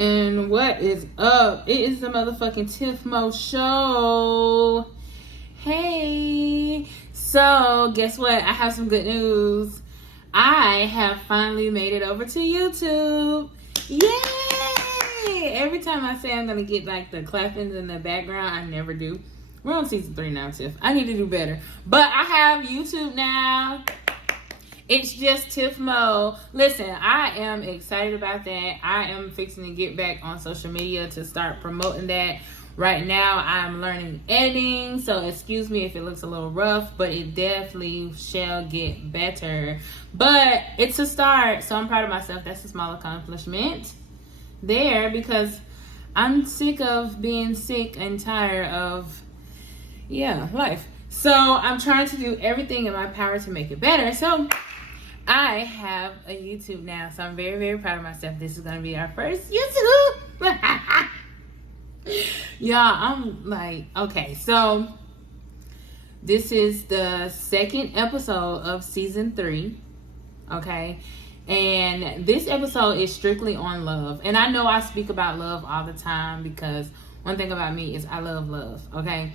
And what is up? It is the motherfucking TiffMo show. Hey. So, guess what? I have some good news. I have finally made it over to YouTube. Yay! Every time I say I'm going to get like the clappings in the background, I never do. We're on season 3 now, Tiff. I need to do better. But I have YouTube now. It's just TiffMo. Listen, I am excited about that. I am fixing to get back on social media to start promoting that. Right now, I'm learning editing, so excuse me if it looks a little rough, but it definitely shall get better. But it's a start, so I'm proud of myself. That's a small accomplishment there because I'm sick of being sick and tired of, life. So I'm trying to do everything in my power to make it better. So I have a YouTube now, so I'm very, very proud of myself. This is going to be our first YouTube. Y'all, I'm like, okay, so this is the second episode of season 3, okay? And this episode is strictly on love. And I know I speak about love all the time because one thing about me is I love love, okay?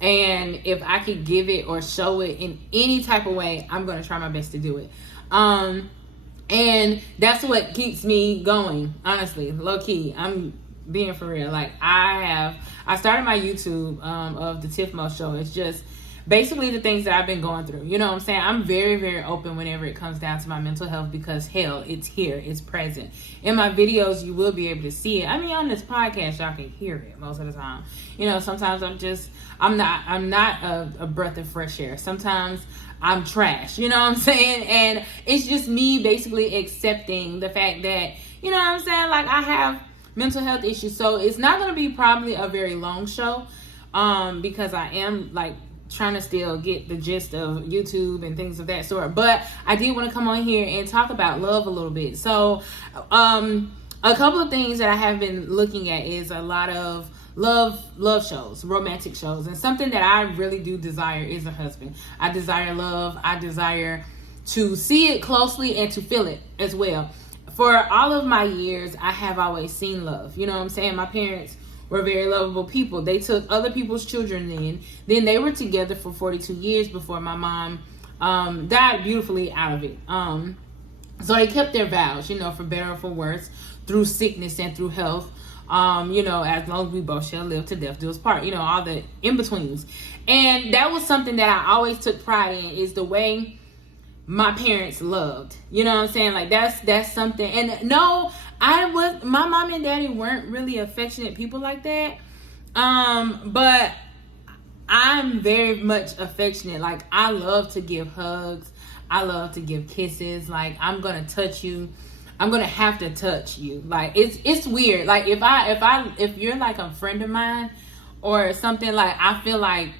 And if I could give it or show it in any type of way, I'm going to try my best to do it. And that's what keeps me going, honestly, low key. I'm being for real. Like I started my YouTube of the TiffMo show. It's just basically the things that I've been going through. You know what I'm saying? I'm very, very open whenever it comes down to my mental health because hell, it's here, it's present. In my videos, you will be able to see it. I mean, on this podcast, y'all can hear it most of the time. You know, sometimes I'm not a breath of fresh air. Sometimes I'm trash, you know what I'm saying? And it's just me basically accepting the fact that, you know what I'm saying? Like I have mental health issues. So it's not going to be probably a very long show because I am like trying to still get the gist of YouTube and things of that sort. But I did want to come on here and talk about love a little bit. So a couple of things that I have been looking at is a lot of love shows, romantic shows, and something that I really do desire is a husband. I desire love. I desire to see it closely and to feel it as well. For all of my years, I have always seen love. You know what I'm saying? My parents were very lovable people. They took other people's children then they were together for 42 years before my mom died beautifully out of it. So they kept their vows, you know, for better or for worse, through sickness and through health. You know, as long as we both shall live to death do us part, you know, all the in-betweens. And that was something that I always took pride in, is the way my parents loved. You know what I'm saying? Like that's something. And no, my mom and daddy weren't really affectionate people like that. But I'm very much affectionate. Like I love to give hugs. I love to give kisses. Like I'm gonna touch you. I'm gonna have to touch you. Like it's weird. Like if you're like a friend of mine or something, like I feel like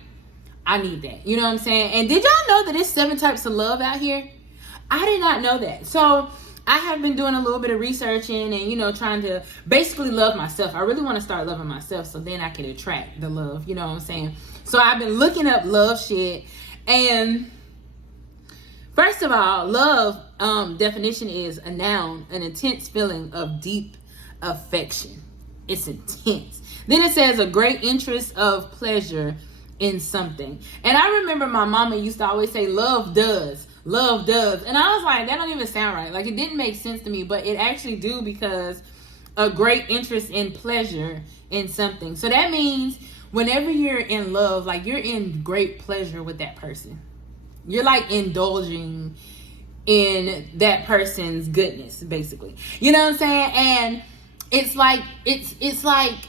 I need that. You know what I'm saying? And did y'all know that there's 7 types of love out here? I did not know that. So I have been doing a little bit of researching and, you know, trying to basically love myself. I really want to start loving myself so then I can attract the love. You know what I'm saying? So I've been looking up love shit. And first of all, love definition is a noun, an intense feeling of deep affection. It's intense. Then it says a great interest of pleasure in something. And I remember my mama used to always say love does. And I was like, that don't even sound right. Like it didn't make sense to me, but it actually do, because a great interest in pleasure in something. So that means whenever you're in love, like you're in great pleasure with that person. You're like indulging in that person's goodness, basically. You know what I'm saying? And it's like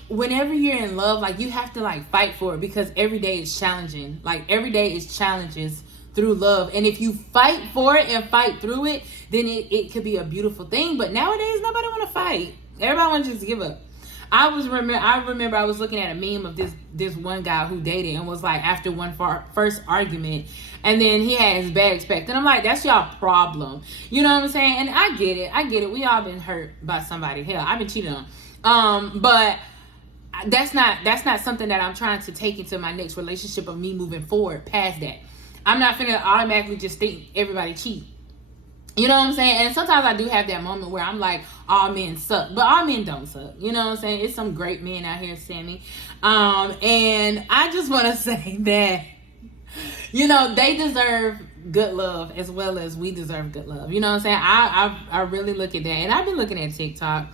whenever you're in love, like you have to like fight for it, because every day is challenging. Like every day is challenges through love. And if you fight for it and fight through it, then it could be a beautiful thing. But nowadays nobody want to fight. Everybody wants to just give up. I remember I was looking at a meme of this one guy who dated and was like, after one first argument, and then he had his bags packed. And I'm like, that's y'all problem. You know what I'm saying? And I get it. We all been hurt by somebody. Hell, I've been cheated on. But that's not something that I'm trying to take into my next relationship of me moving forward past that. I'm not finna automatically just think everybody cheat. You know what I'm saying? And sometimes I do have that moment where I'm like, all men suck. But all men don't suck. You know what I'm saying? It's some great men out here, Sammy. And I just want to say that, you know, they deserve good love as well as we deserve good love. You know what I'm saying? I really look at that. And I've been looking at TikTok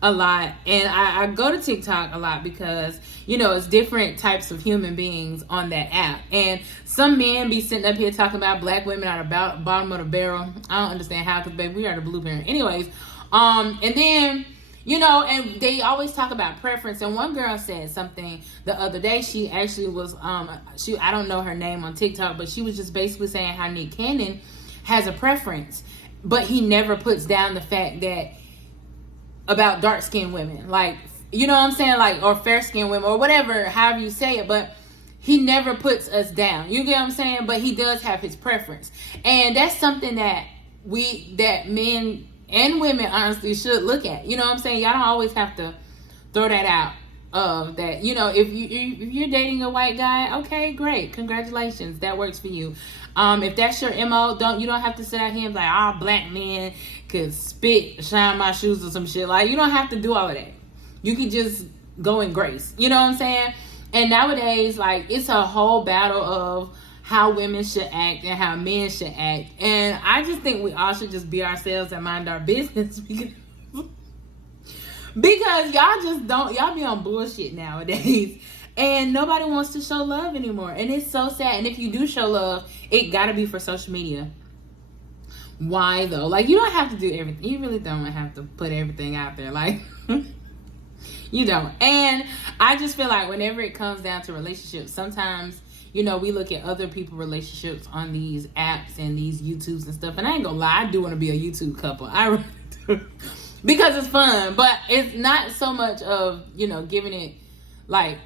a lot. And I go to TikTok a lot because, you know, it's different types of human beings on that app. And some men be sitting up here talking about black women at the bottom of the barrel. I don't understand how, because, baby, we are the blueprint. Anyways, and then, you know, and they always talk about preference. And one girl said something the other day. She actually was, I don't know her name on TikTok, but she was just basically saying how Nick Cannon has a preference, but he never puts down the fact that about dark-skinned women, like, you know what I'm saying, like, or fair-skinned women, or whatever, however you say it, but he never puts us down. You get what I'm saying? But he does have his preference, and that's something that men and women honestly should look at. You know what I'm saying? Y'all don't always have to throw that out of that. You know, if you're dating a white guy, okay, great, congratulations, that works for you. If that's your MO, you don't have to sit out here and be like, all black men could spit, shine my shoes or some shit. Like, you don't have to do all of that. You can just go in grace. You know what I'm saying? And nowadays, like, it's a whole battle of how women should act and how men should act. And I just think we all should just be ourselves and mind our business because y'all be on bullshit nowadays. And nobody wants to show love anymore. And it's so sad. And if you do show love, it gotta be for social media. Why though? Like, you don't have to do everything. You really don't have to put everything out there. Like, you don't. And I just feel like whenever it comes down to relationships, sometimes, you know, we look at other people's relationships on these apps and these YouTubes and stuff. And I ain't gonna lie, I do want to be a YouTube couple. I really do. Because it's fun. But it's not so much of, you know, giving it, like,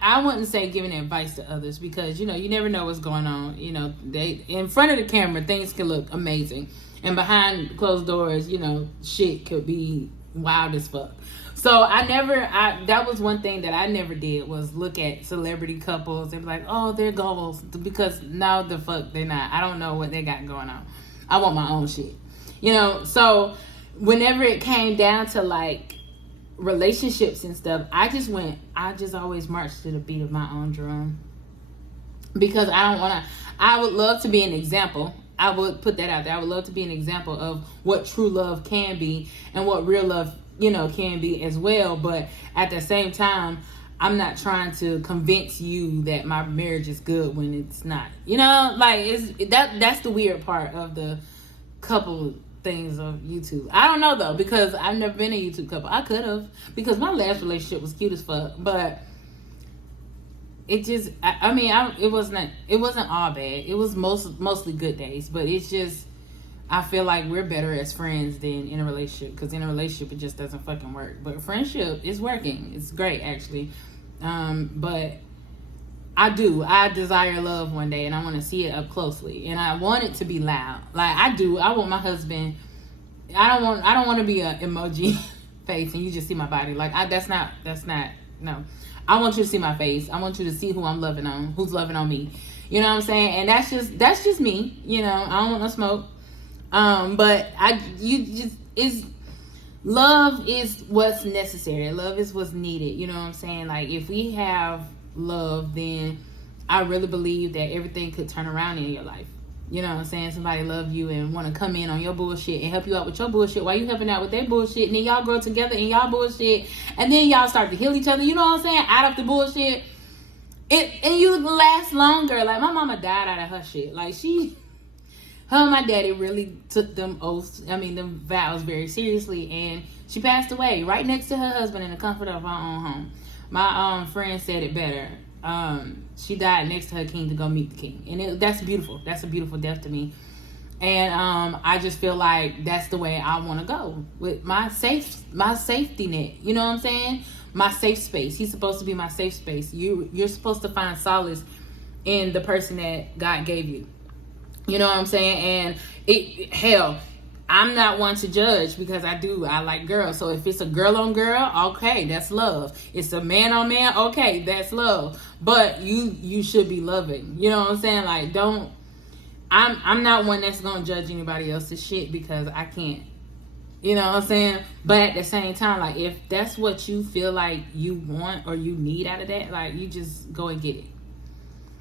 I wouldn't say giving advice to others, because, you know, you never know what's going on. You know, they in front of the camera, things can look amazing, and behind closed doors, you know, shit could be wild as fuck. So that was one thing that I never did, was look at celebrity couples and be like, oh, they're goals, because no, the fuck they're not. I don't know what they got going on. I want my own shit, you know. So whenever it came down to, like, relationships and stuff, I just always marched to the beat of my own drum, because I would love to be an example. I would put that out there. I would love to be an example of what true love can be and what real love, you know, can be as well. But at the same time, I'm not trying to convince you that my marriage is good when it's not. You know, like, that's the weird part of the couple things of YouTube. I don't know though, because I've never been a YouTube couple. I could have, because my last relationship was cute as fuck, but it just, it wasn't all bad. It was mostly good days, but it's just, I feel like we're better as friends than in a relationship, because in a relationship it just doesn't fucking work. But friendship is working. It's great, actually. But I desire love one day, and I want to see it up closely, and I want it to be loud. Like, I want my husband. I don't want to be an emoji face and you just see my body. Like, that's not no. I want you to see my face. I want you to see who I'm loving on, who's loving on me. You know what I'm saying? And that's just me. You know, I don't want no smoke. But love is what's necessary. Love is what's needed. You know what I'm saying? Like, if we have love, then I really believe that everything could turn around in your life. You know what I'm saying? Somebody love you and want to come in on your bullshit and help you out with your bullshit while you helping out with their bullshit, and then y'all grow together in y'all bullshit, and then y'all start to heal each other. You know what I'm saying? Out of the bullshit, and you last longer. Like, my mama died out of her shit. Like, her and my daddy really took them vows very seriously, and she passed away right next to her husband in the comfort of her own home. My friend said it better. She died next to her king to go meet the king, and that's beautiful. That's a beautiful death to me, and I just feel like that's the way I want to go with my safety net. You know what I'm saying? My safe space. He's supposed to be my safe space. You're supposed to find solace in the person that God gave you. You know what I'm saying? And I'm not one to judge, because I like girls. So if it's a girl on girl, okay, that's love. It's a man on man, okay, that's love. But you should be loving. You know what I'm saying? Like, don't I'm not one that's gonna judge anybody else's shit because I can't. You know what I'm saying? But at the same time, like, if that's what you feel like you want or you need out of that, like, you just go and get it.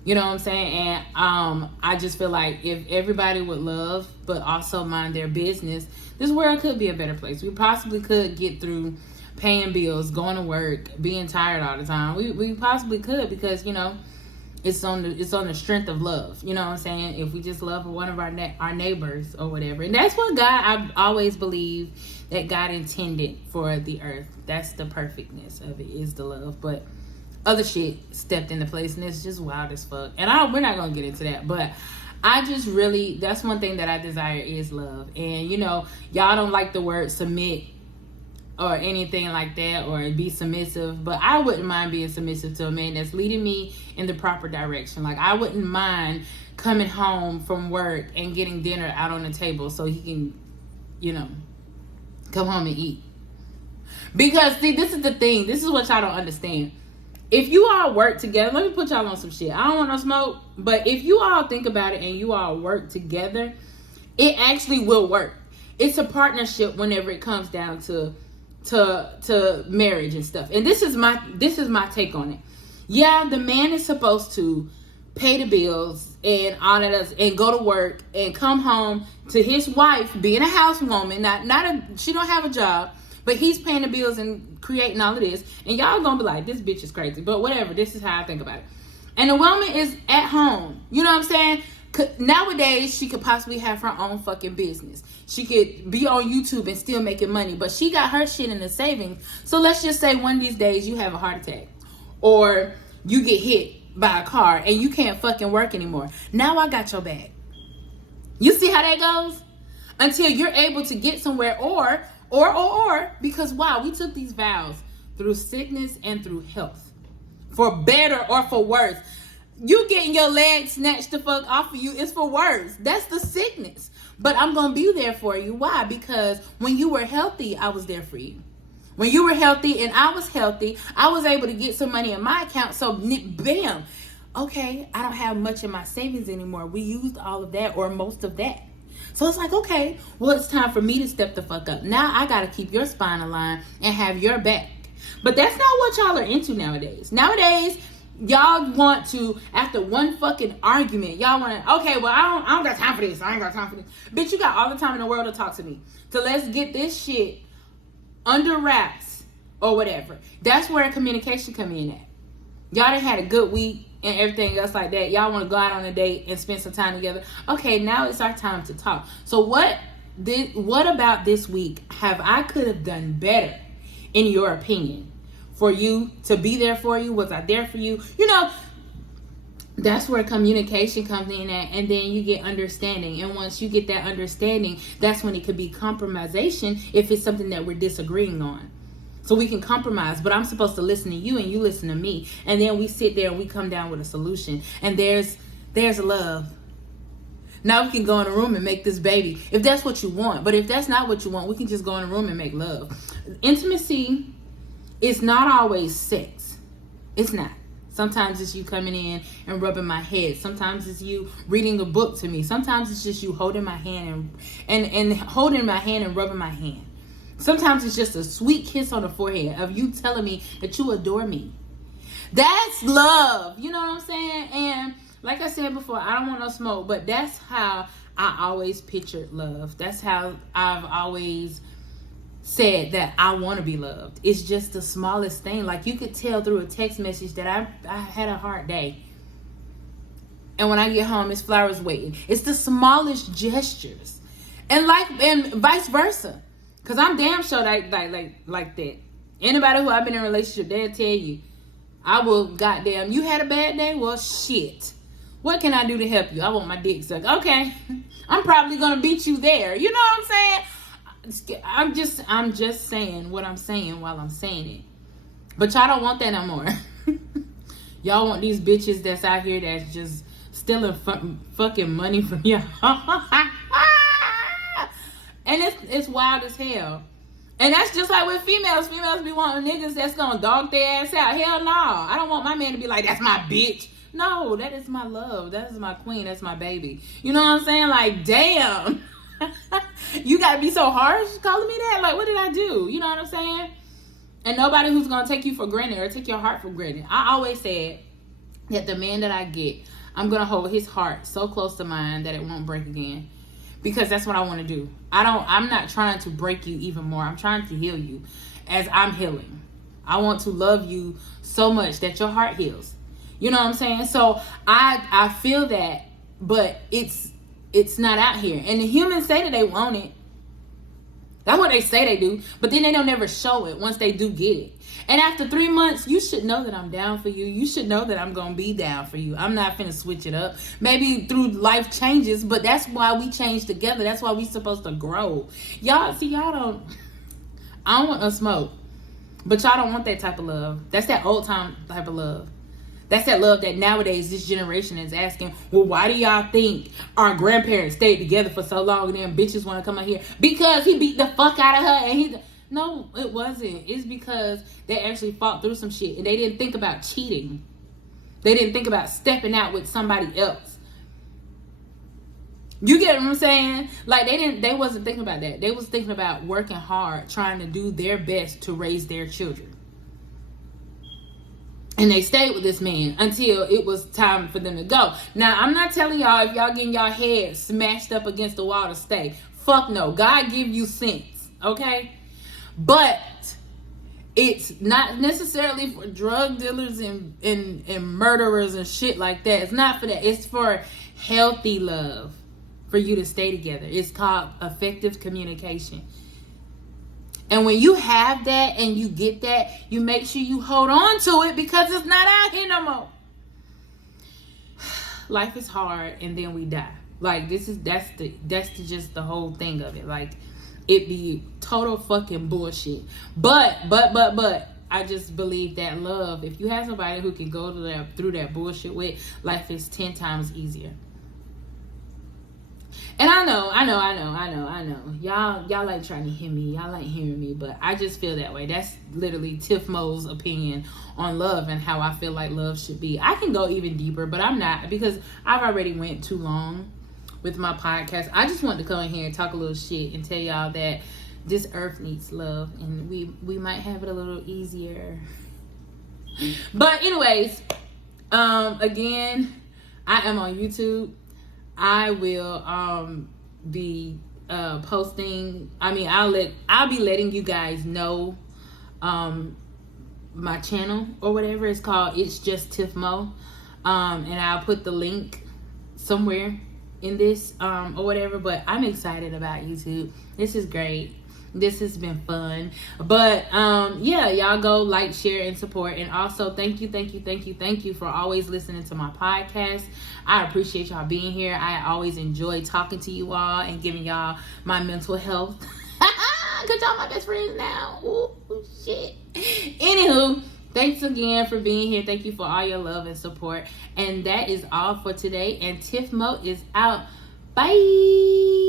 You know what I'm saying? And I just feel like if everybody would love but also mind their business, this world could be a better place. We possibly could get through paying bills, going to work, being tired all the time. We possibly could, because, you know, it's on the strength of love. You know what I'm saying? If we just love one of our neighbors or whatever. And that's what I always believe that God intended for the earth. That's the perfectness of it, is the love. But other shit stepped into place, and it's just wild as fuck. And we're not going to get into that. But I just really, that's one thing that I desire, is love. And, you know, y'all don't like the word submit or anything like that, or be submissive, but I wouldn't mind being submissive to a man that's leading me in the proper direction. Like, I wouldn't mind coming home from work and getting dinner out on the table so he can, you know, come home and eat. Because, see, this is the thing. This is what y'all don't understand. If you all work together, let me put y'all on some shit. I don't want no smoke, but if you all think about it and you all work together, it actually will work. It's a partnership whenever it comes down to marriage and stuff. And this is my take on it. Yeah, the man is supposed to pay the bills and all that, and go to work and come home to his wife being a housewoman. She don't have a job, but he's paying the bills and creating all of this. And y'all gonna be like, this bitch is crazy. But whatever, this is how I think about it. And the woman is at home. You know what I'm saying? Nowadays, she could possibly have her own fucking business. She could be on YouTube and still making money, but she got her shit in the savings. So let's just say one of these days you have a heart attack, or you get hit by a car and you can't fucking work anymore. Now I got your back. You see how that goes? Until you're able to get somewhere, or because, wow, we took these vows through sickness and through health, for better or for worse. You getting your legs snatched the fuck off of you is for worse. That's the sickness. But I'm going to be there for you. Why? Because when you were healthy, I was there for you. When you were healthy and I was healthy, I was able to get some money in my account. So, bam. Okay, I don't have much in my savings anymore. We used all of that, or most of that. So it's like, okay, well, it's time for me to step the fuck up. Now I got to keep your spine aligned and have your back. But that's not what y'all are into nowadays. Nowadays, y'all want to, after one fucking argument, y'all want to, okay, well, I don't got time for this. I ain't got time for this. Bitch, you got all the time in the world to talk to me. So let's get this shit under wraps or whatever. That's where communication come in at. Y'all done had a good week and everything else like that. Y'all want to go out on a date and spend some time together. Okay, now it's our time to talk. So what about this week I could have done better, in your opinion, for you to be there for you? Was I there for you? You know, that's where communication comes in at, and then you get understanding. And once you get that understanding, that's when it could be compromisation if it's something that we're disagreeing on. So we can compromise, but I'm supposed to listen to you and you listen to me. And then we sit there and we come down with a solution. And there's love. Now we can go in a room and make this baby, if that's what you want. But if that's not what you want, we can just go in a room and make love. Intimacy is not always sex. It's not. Sometimes it's you coming in and rubbing my head. Sometimes it's you reading a book to me. Sometimes it's just you holding my hand and holding my hand and rubbing my hand. Sometimes it's just a sweet kiss on the forehead of you telling me that you adore me. That's love. You know what I'm saying? And like I said before, I don't want no smoke, but that's how I always pictured love. That's how I've always said that I want to be loved. It's just the smallest thing. Like, you could tell through a text message that I had a hard day. And when I get home, it's flowers waiting. It's the smallest gestures. And vice versa. Because I'm damn sure like that. Anybody who I've been in a relationship, they'll tell you, I will, goddamn, you had a bad day? Well, shit. What can I do to help you? I want my dick sucked. Okay. I'm probably going to beat you there. You know what I'm saying? I'm just saying what I'm saying while I'm saying it. But y'all don't want that no more. Y'all want these bitches that's out here that's just stealing fucking money from y'all. And it's wild as hell. And that's just like with females. Females be wanting niggas that's gonna dog their ass out. Hell no. I don't want my man to be like, that's my bitch. No, that is my love. That is my queen. That's my baby. You know what I'm saying? Like, damn. You gotta be so harsh calling me that? Like, what did I do? You know what I'm saying? And nobody who's gonna take you for granted or take your heart for granted. I always said that the man that I get, I'm gonna hold his heart so close to mine that it won't break again. Because that's what I want to do. I'm not trying to break you even more. I'm trying to heal you as I'm healing. I want to love you so much that your heart heals. You know what I'm saying? So I feel that, but it's not out here. And the humans say that they want it. That's what they say they do. But then they don't never show it once they do get it. And after 3 months, you should know that I'm down for you. You should know that I'm going to be down for you. I'm not finna switch it up. Maybe through life changes, but that's why we change together. That's why we supposed to grow. Y'all, see, I don't want no smoke. But y'all don't want that type of love. That's that old time type of love. That's that love that nowadays this generation is asking, well, why do y'all think our grandparents stayed together for so long and then bitches want to come out here? Because he beat the fuck out of her and he... No, it wasn't. It's because they actually fought through some shit and they didn't think about cheating. They didn't think about stepping out with somebody else. You get what I'm saying? Like, they wasn't thinking about that. They was thinking about working hard, trying to do their best to raise their children. And they stayed with this man until it was time for them to go. Now, I'm not telling y'all if y'all getting y'all head smashed up against the wall to stay. Fuck no. God give you sense, okay? But it's not necessarily for drug dealers and murderers and shit like that. It's not for that. It's for healthy love, for you to stay together. It's called effective communication. And when you have that and you get that, you make sure you hold on to it because it's not out here no more. Life is hard and then we die. Like, that's just the whole thing of it. Like, it be total fucking bullshit. But I just believe that love, if you have somebody who can go through that bullshit with, life is 10 times easier. And I know. Y'all like trying to hear me. Y'all like hearing me, but I just feel that way. That's literally TiffMo's opinion on love and how I feel like love should be. I can go even deeper, but I'm not, because I've already went too long with my podcast. I just want to come in here and talk a little shit and tell y'all that this earth needs love, and we might have it a little easier. But anyways, again, I am on YouTube. I will be posting. I mean, I'll be letting you guys know my channel or whatever. It's called It's Just TiffMo. And I'll put the link somewhere in this or whatever. But I'm excited about YouTube. This is great. This has been fun. But yeah, y'all go like, share, and support. And also thank you for always listening to my podcast. I appreciate y'all being here. I always enjoy talking to you all and giving y'all my mental health. Cause y'all my best friends now. Ooh, shit. Anywho, thanks again for being here. Thank you for all your love and support. And that is all for today. And TiffMo is out. Bye.